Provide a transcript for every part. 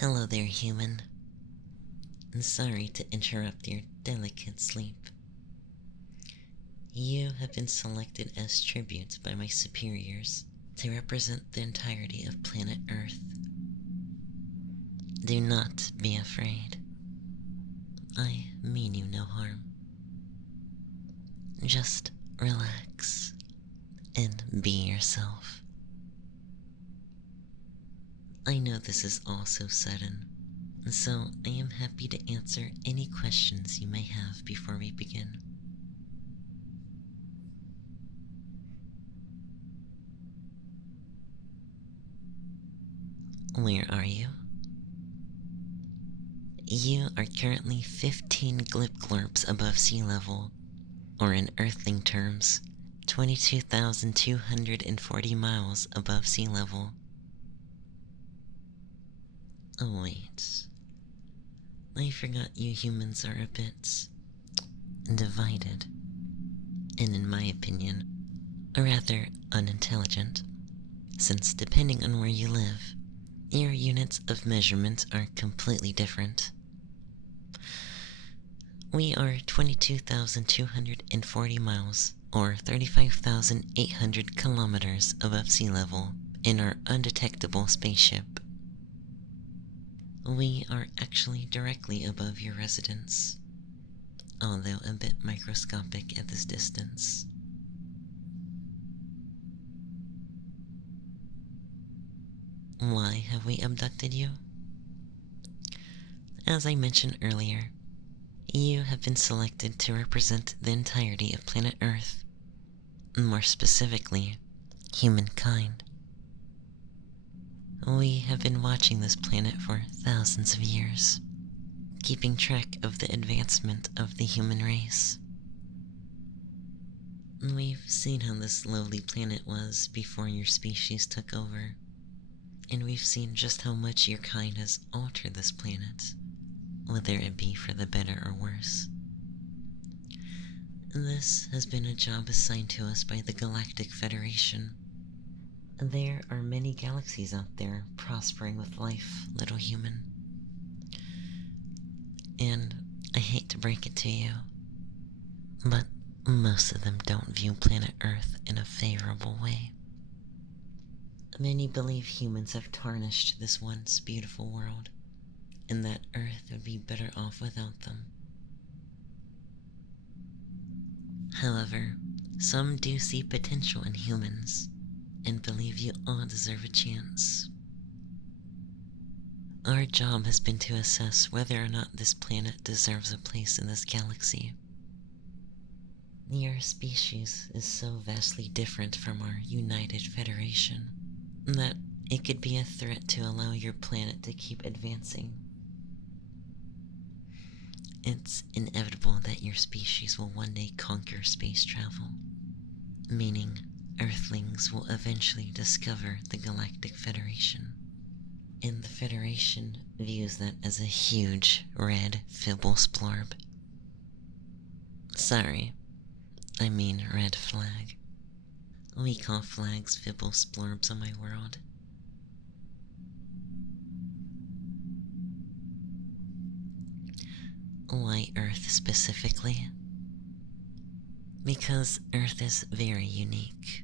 Hello there, human. I'm sorry to interrupt your delicate sleep. You have been selected as tribute by my superiors to represent the entirety of planet Earth. Do not be afraid. I mean you no harm. Just relax and be yourself. I know this is all so sudden, so I am happy to answer any questions you may have before we begin. Where are you? You are currently 15 glorps above sea level, or in Earthling terms, 22,240 miles above sea level. Oh wait, I forgot you humans are a bit divided, and in my opinion, rather unintelligent, since depending on where you live, your units of measurement are completely different. We are 22,240 miles, or 35,800 kilometers above sea level in our undetectable spaceship. We are actually directly above your residence, although a bit microscopic at this distance. Why have we abducted you? As I mentioned earlier, you have been selected to represent the entirety of planet Earth, more specifically, humankind. We have been watching this planet for thousands of years, keeping track of the advancement of the human race. We've seen how this lovely planet was before your species took over, and we've seen just how much your kind has altered this planet, whether it be for the better or worse. This has been a job assigned to us by the Galactic Federation. There are many galaxies out there prospering with life, little human. And I hate to break it to you, but most of them don't view planet Earth in a favorable way. Many believe humans have tarnished this once beautiful world, and that Earth would be better off without them. However, some do see potential in humans, and believe you all deserve a chance. Our job has been to assess whether or not this planet deserves a place in this galaxy. Your species is so vastly different from our United Federation that it could be a threat to allow your planet to keep advancing. It's inevitable that your species will one day conquer space travel, meaning Earthlings will eventually discover the Galactic Federation, and the Federation views that as a huge red Femboy. Sorry, I mean red flag. We call flags Femboy on my world. Why Earth specifically? Because Earth is very unique,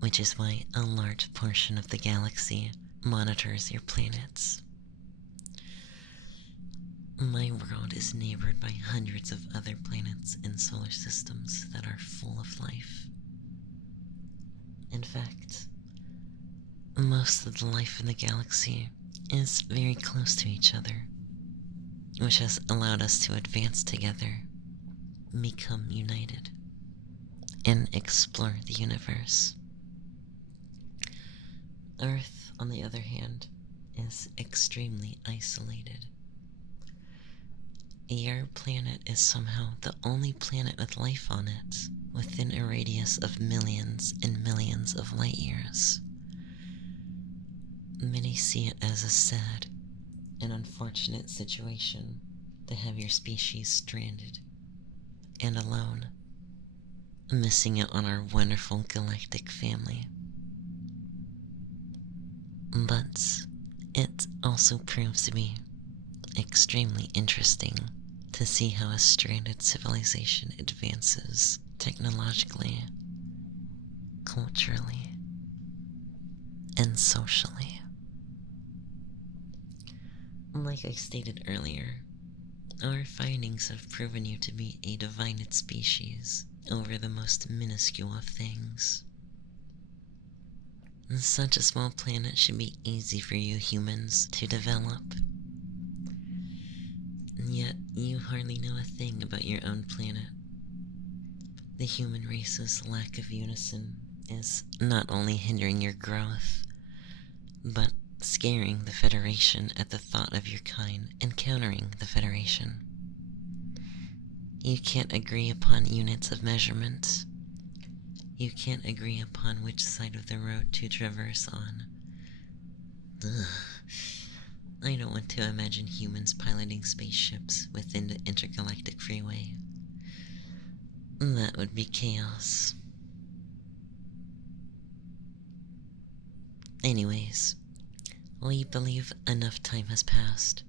which is why a large portion of the galaxy monitors your planets. My world is neighbored by hundreds of other planets and solar systems that are full of life. In fact, most of the life in the galaxy is very close to each other, which has allowed us to advance together, become united, and explore the universe. Earth, on the other hand, is extremely isolated. Your planet is somehow the only planet with life on it, within a radius of millions and millions of light years. Many see it as a sad and unfortunate situation to have your species stranded and alone, missing out on our wonderful galactic family. But It also proves to be extremely interesting to see how a stranded civilization advances technologically, culturally, and socially. Like I stated earlier, our findings have proven you to be a divined species over the most minuscule of things. Such a small planet should be easy for you humans to develop. Yet you hardly know a thing about your own planet. The human race's lack of unison is not only hindering your growth, but scaring the Federation at the thought of your kind encountering the Federation. You can't agree upon units of measurement. You can't agree upon which side of the road to traverse on. Ugh. I don't want to imagine humans piloting spaceships within the intergalactic freeway. That would be chaos. Anyways, we believe enough time has passed,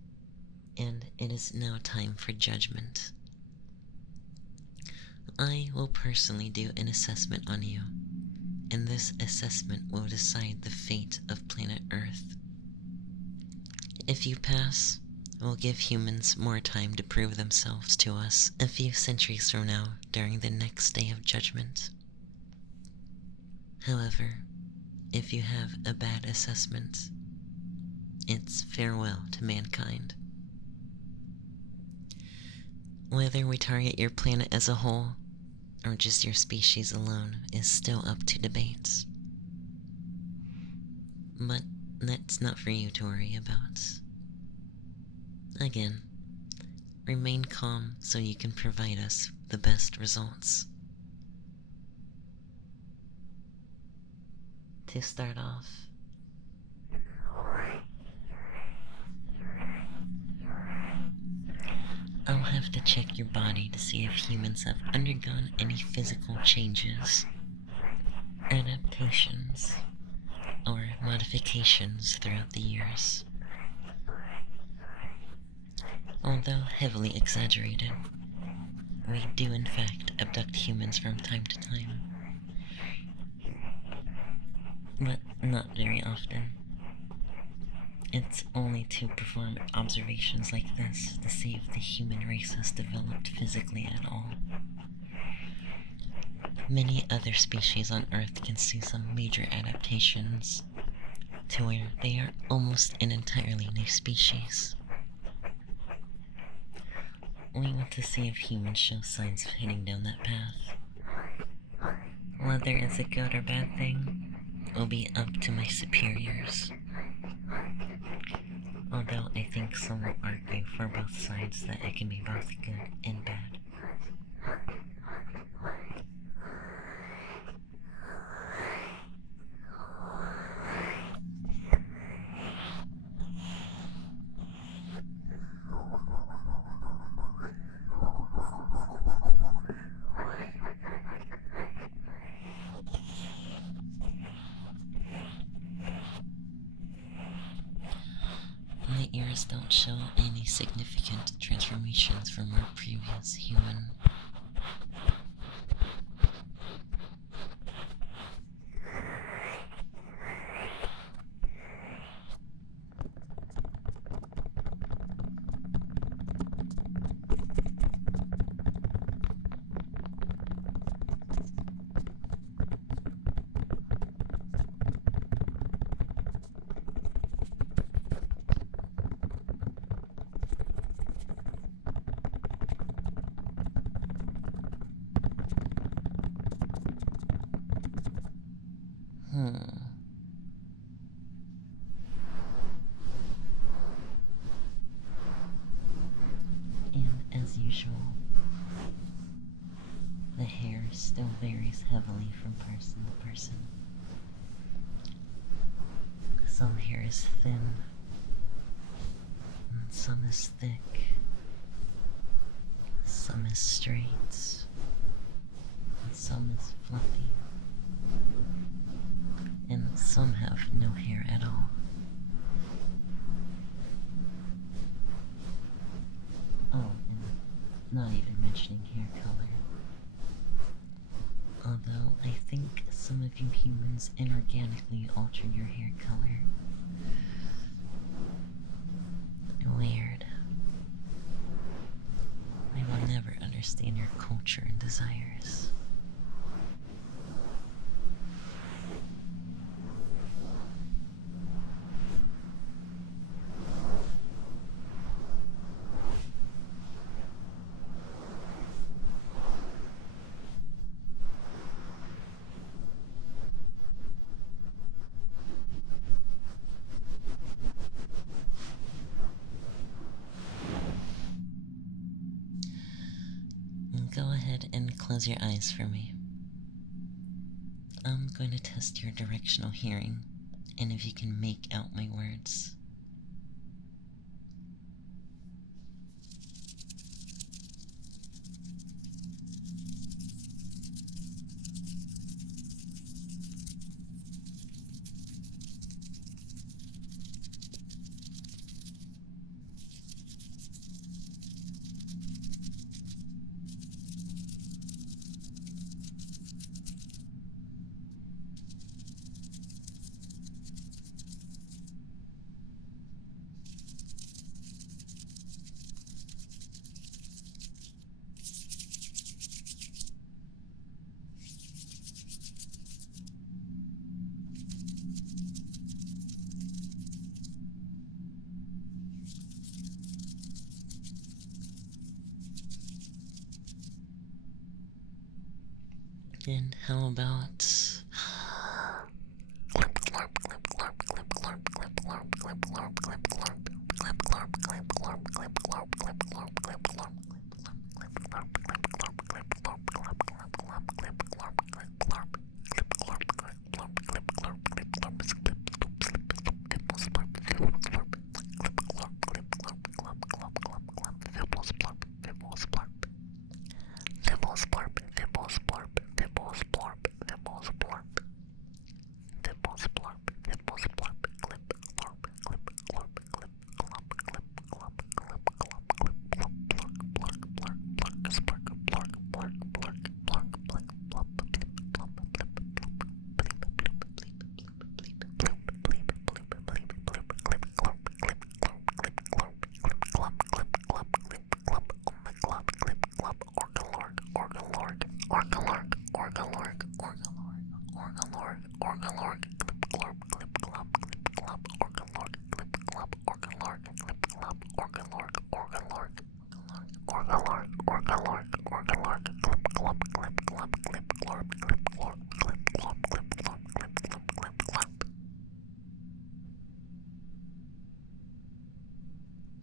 and it is now time for judgment. I will personally do an assessment on you, and this assessment will decide the fate of planet Earth. If you pass, we'll give humans more time to prove themselves to us a few centuries from now during the next day of judgment. However, if you have a bad assessment, it's farewell to mankind. Whether we target your planet as a whole, or just your species alone, is still up to debate. But that's not for you to worry about. Again, remain calm so you can provide us the best results. To start off, I'll have to check your body to see if humans have undergone any physical changes, adaptations, or modifications throughout the years. Although heavily exaggerated, we do in fact abduct humans from time to time, but not very often. It's only to perform observations like this to see if the human race has developed physically at all. Many other species on Earth can see some major adaptations to where they are almost an entirely new species. We want to see if humans show signs of heading down that path. Whether it's a good or bad thing will be up to my superiors. Although I think some will argue for both sides that it can be both good and bad. My ears don't show any significant transformations from our previous human. And as usual, the hair still varies heavily from person to person. Some hair is thin, and some is thick, some is straight, and some is fluffy, and some have no hair at all. mentioning hair color. Although I think some of you humans inorganically alter your hair color. Weird. I will never understand your culture and desires. Go ahead and close your eyes for me. I'm going to test your directional hearing, and if you can make out my words. And how about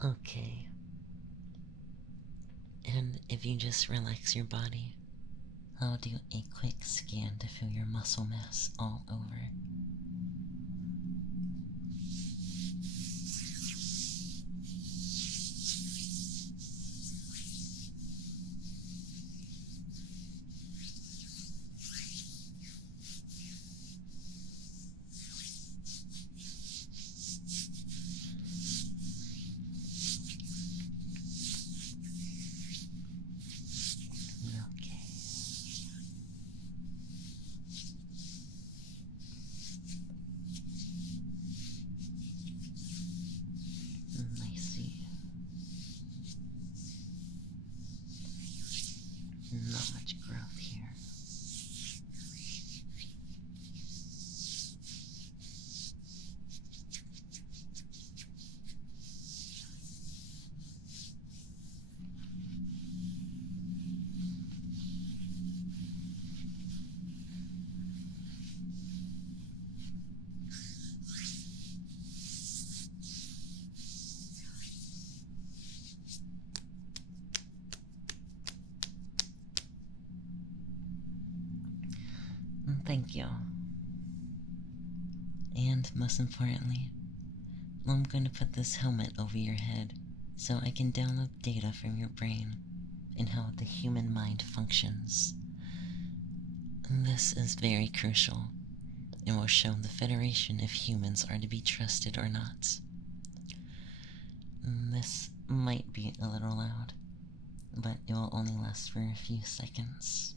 okay. And if you just relax your body, I'll do a quick scan to feel your muscle mass all over. I see. Not much growth here. Thank you. And most importantly, I'm going to put this helmet over your head so I can download data from your brain and how the human mind functions. This is very crucial and will show the Federation if humans are to be trusted or not. This might be a little loud, but it will only last for a few seconds.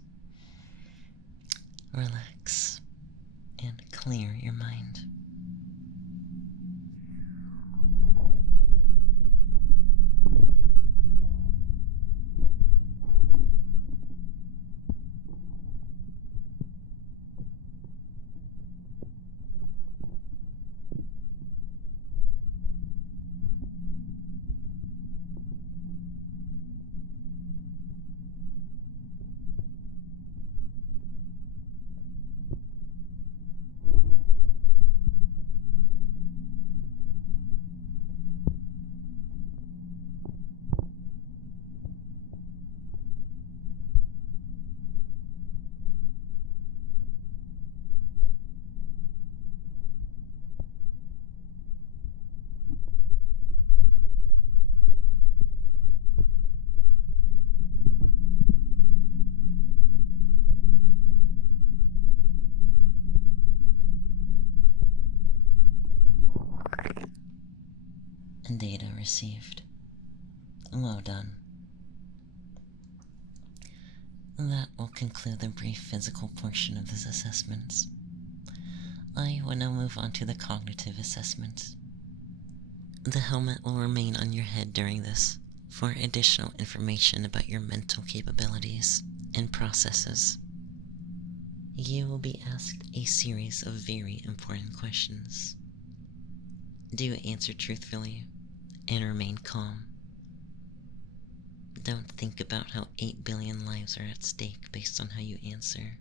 Relax and clear your mind. Data received. Well done. That will conclude the brief physical portion of this assessment. I will now move on to the cognitive assessment. The helmet will remain on your head during this for additional information about your mental capabilities and processes. You will be asked a series of very important questions. Do answer truthfully and remain calm. Don't think about how 8 billion lives are at stake based on how you answer.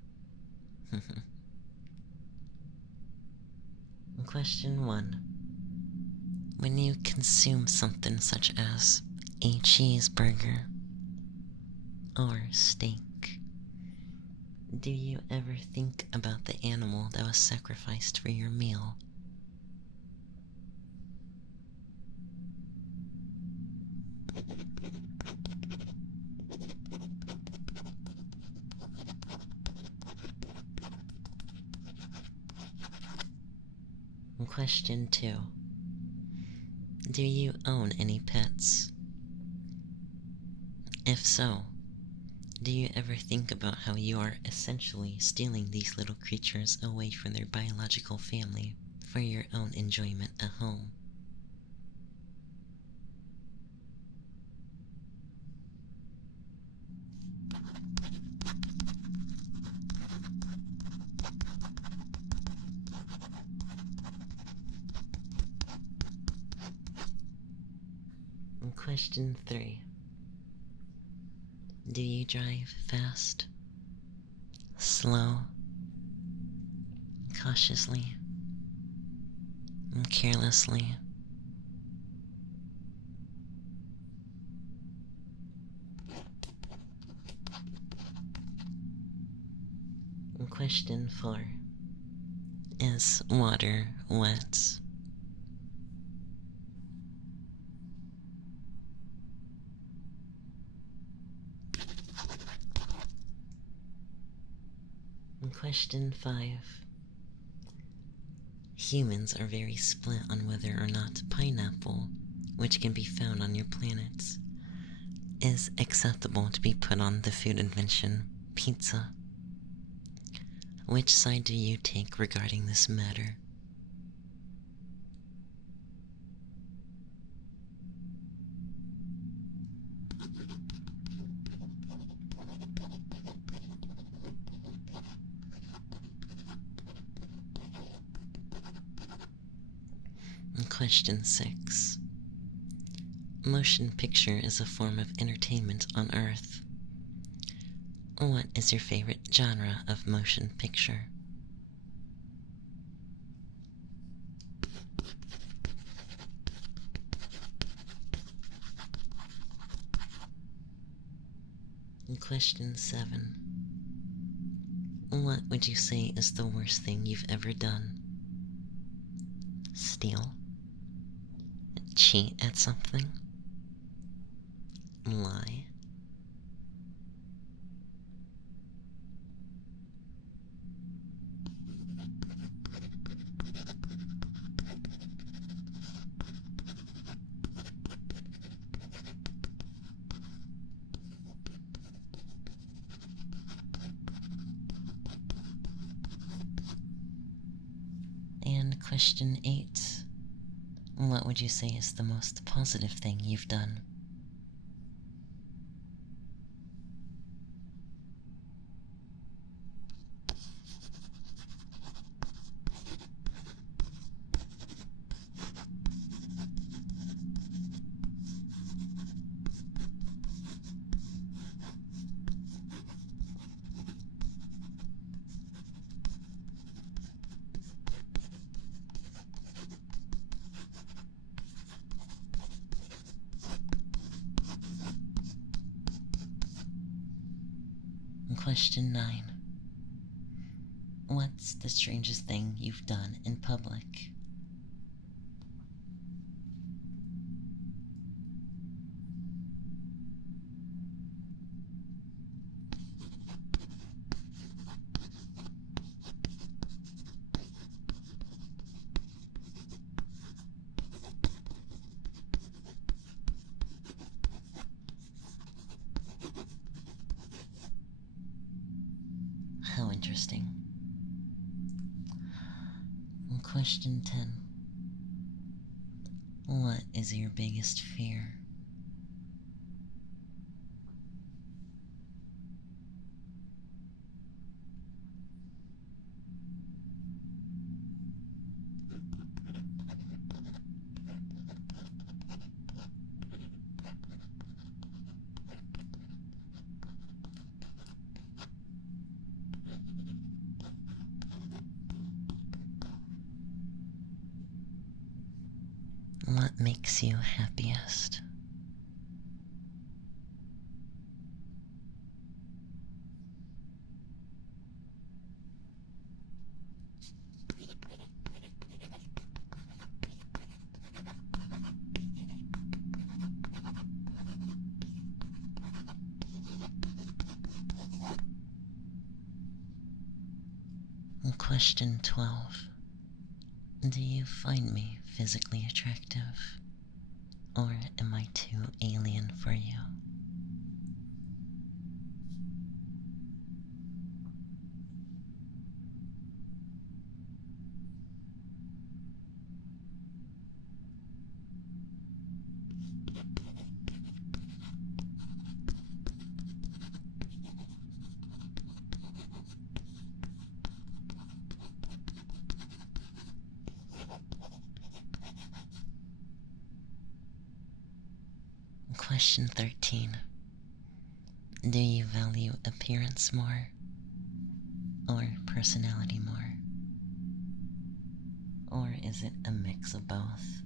Question 1. When you consume something such as a cheeseburger or steak, do you ever think about the animal that was sacrificed for your meal? Question 2. Do you own any pets? If so, do you ever think about how you are essentially stealing these little creatures away from their biological family for your own enjoyment at home? Question 3. Do you drive fast, slow, cautiously, and carelessly? Question 4. Is water wet? Question 5. Humans are very split on whether or not pineapple, which can be found on your planet, is acceptable to be put on the food invention pizza. Which side do you take regarding this matter? Question 6. Motion picture is a form of entertainment on Earth. What is your favorite genre of motion picture? Question 7. What would you say is the worst thing you've ever done? Steal? Cheat at something? Lie? Question 8. What would you say is the most positive thing you've done? Question 9. What's the strangest thing you've done in public? How interesting. Question 10. What is your biggest fear? What makes you happiest? Question 12. Do you find me physically attractive? Or am I too alien for you? Question 13. Do you value appearance more or personality more? Or is it a mix of both?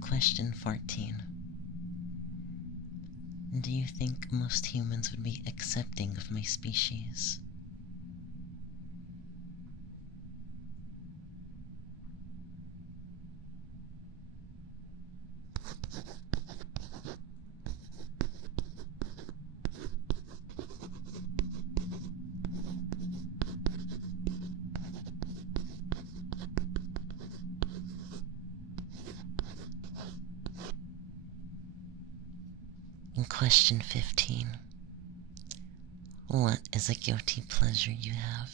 Question 14. Do you think most humans would be accepting of my species? Question 15. What is a guilty pleasure you have?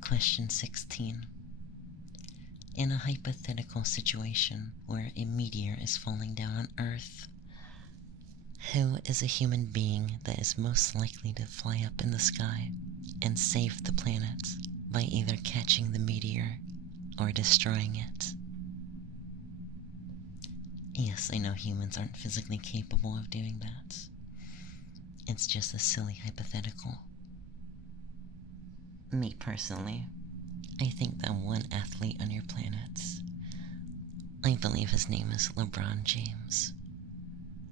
Question 16. In a hypothetical situation where a meteor is falling down on Earth, who is a human being that is most likely to fly up in the sky and save the planet by either catching the meteor or destroying it? Yes, I know humans aren't physically capable of doing that. It's just a silly hypothetical. Me personally, I think that one athlete on your planet, I believe his name is LeBron James,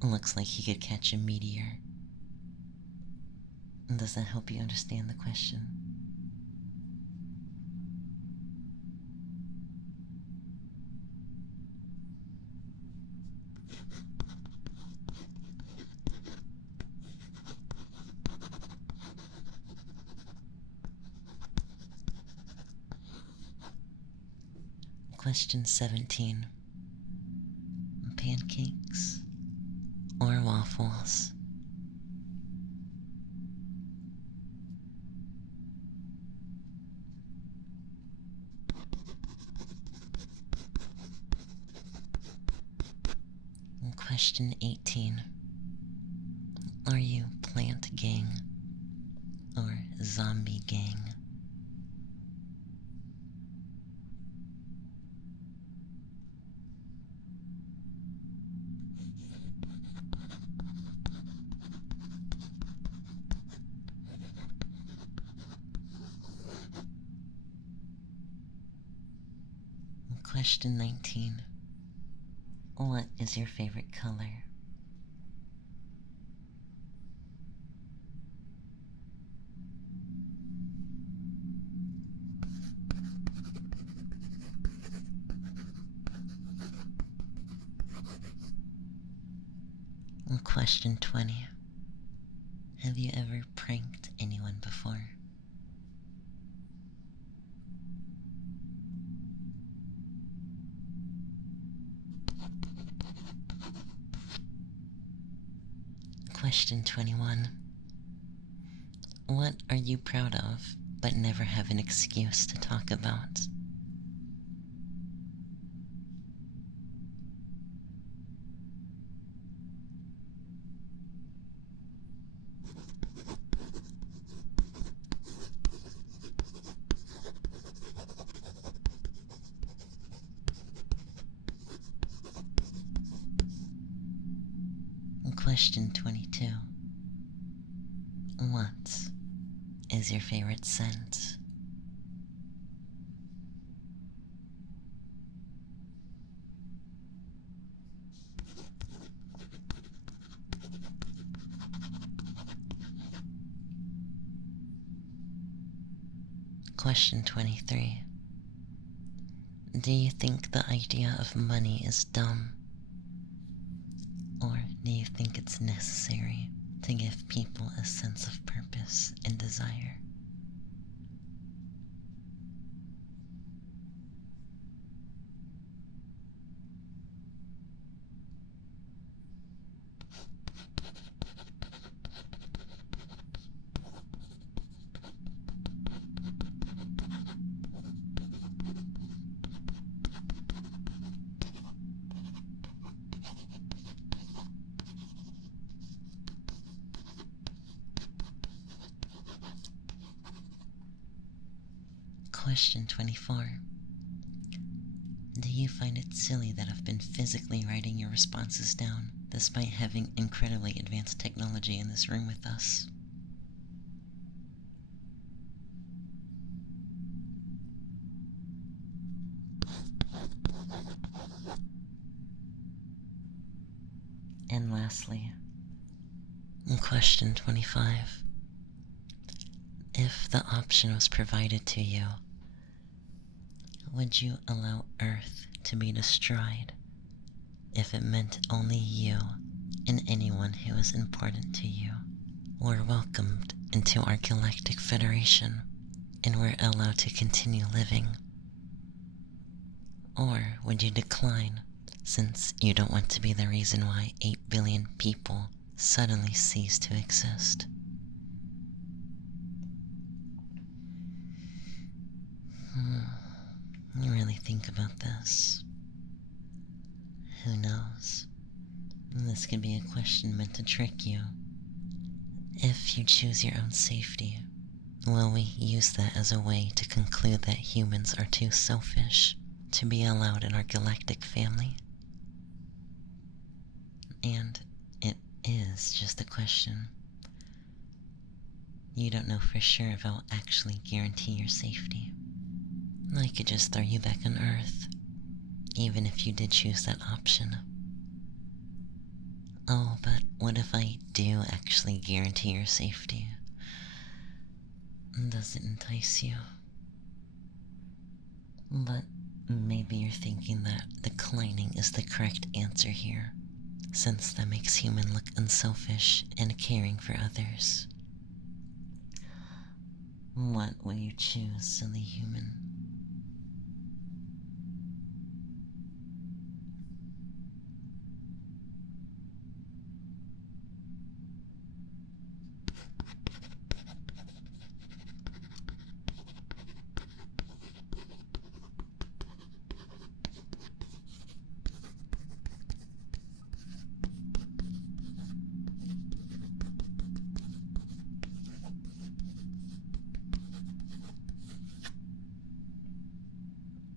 looks like he could catch a meteor. Does that help you understand the question? Question 17. Pancakes or waffles? Question 18. Are you plant gang or zombie gang? Question 19. What is your favorite color? Question 20. Have you ever pranked anyone before? Question 21. What are you proud of, but never have an excuse to talk about? Question 22. What is your favorite scent? Question 23. Do you think the idea of money is dumb? Or do you think it's necessary to give people a sense of purpose and desire? Question 24. Do you find it silly that I've been physically writing your responses down, despite having incredibly advanced technology in this room with us? And lastly, question 25. If the option was provided to you, would you allow Earth to be destroyed if it meant only you and anyone who is important to you were welcomed into our galactic federation and were allowed to continue living? Or would you decline, since you don't want to be the reason why 8 billion people suddenly cease to exist? You really think about this. Who knows? This could be a question meant to trick you. If you choose your own safety, will we use that as a way to conclude that humans are too selfish to be allowed in our galactic family? And it is just a question. You don't know for sure if I'll actually guarantee your safety. I could just throw you back on Earth, even if you did choose that option. Oh, but what if I do actually guarantee your safety? Does it entice you? But maybe you're thinking that declining is the correct answer here, since that makes human look unselfish and caring for others. What will you choose, silly human?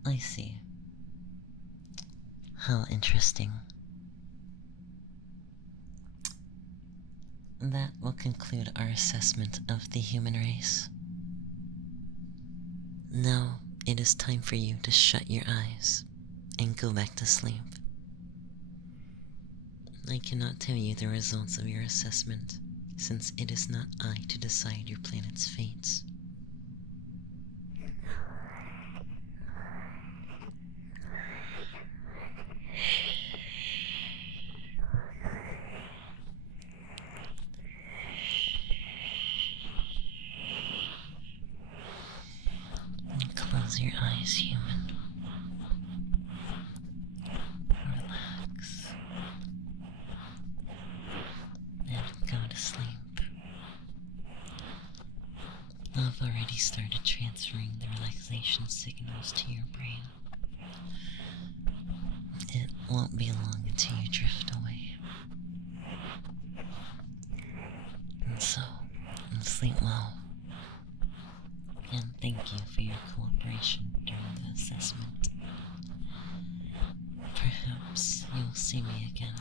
I see. How interesting. That will conclude our assessment of the human race. Now it is time for you to shut your eyes and go back to sleep. I cannot tell you the results of your assessment, since it is not I to decide your planet's fates. Close your eyes, human. Relax. And go to sleep. I've already started transferring the relaxation signals to your brain. It won't be long until you drift away. And so, sleep well. And thank you for your cooperation during the assessment. Perhaps you'll see me again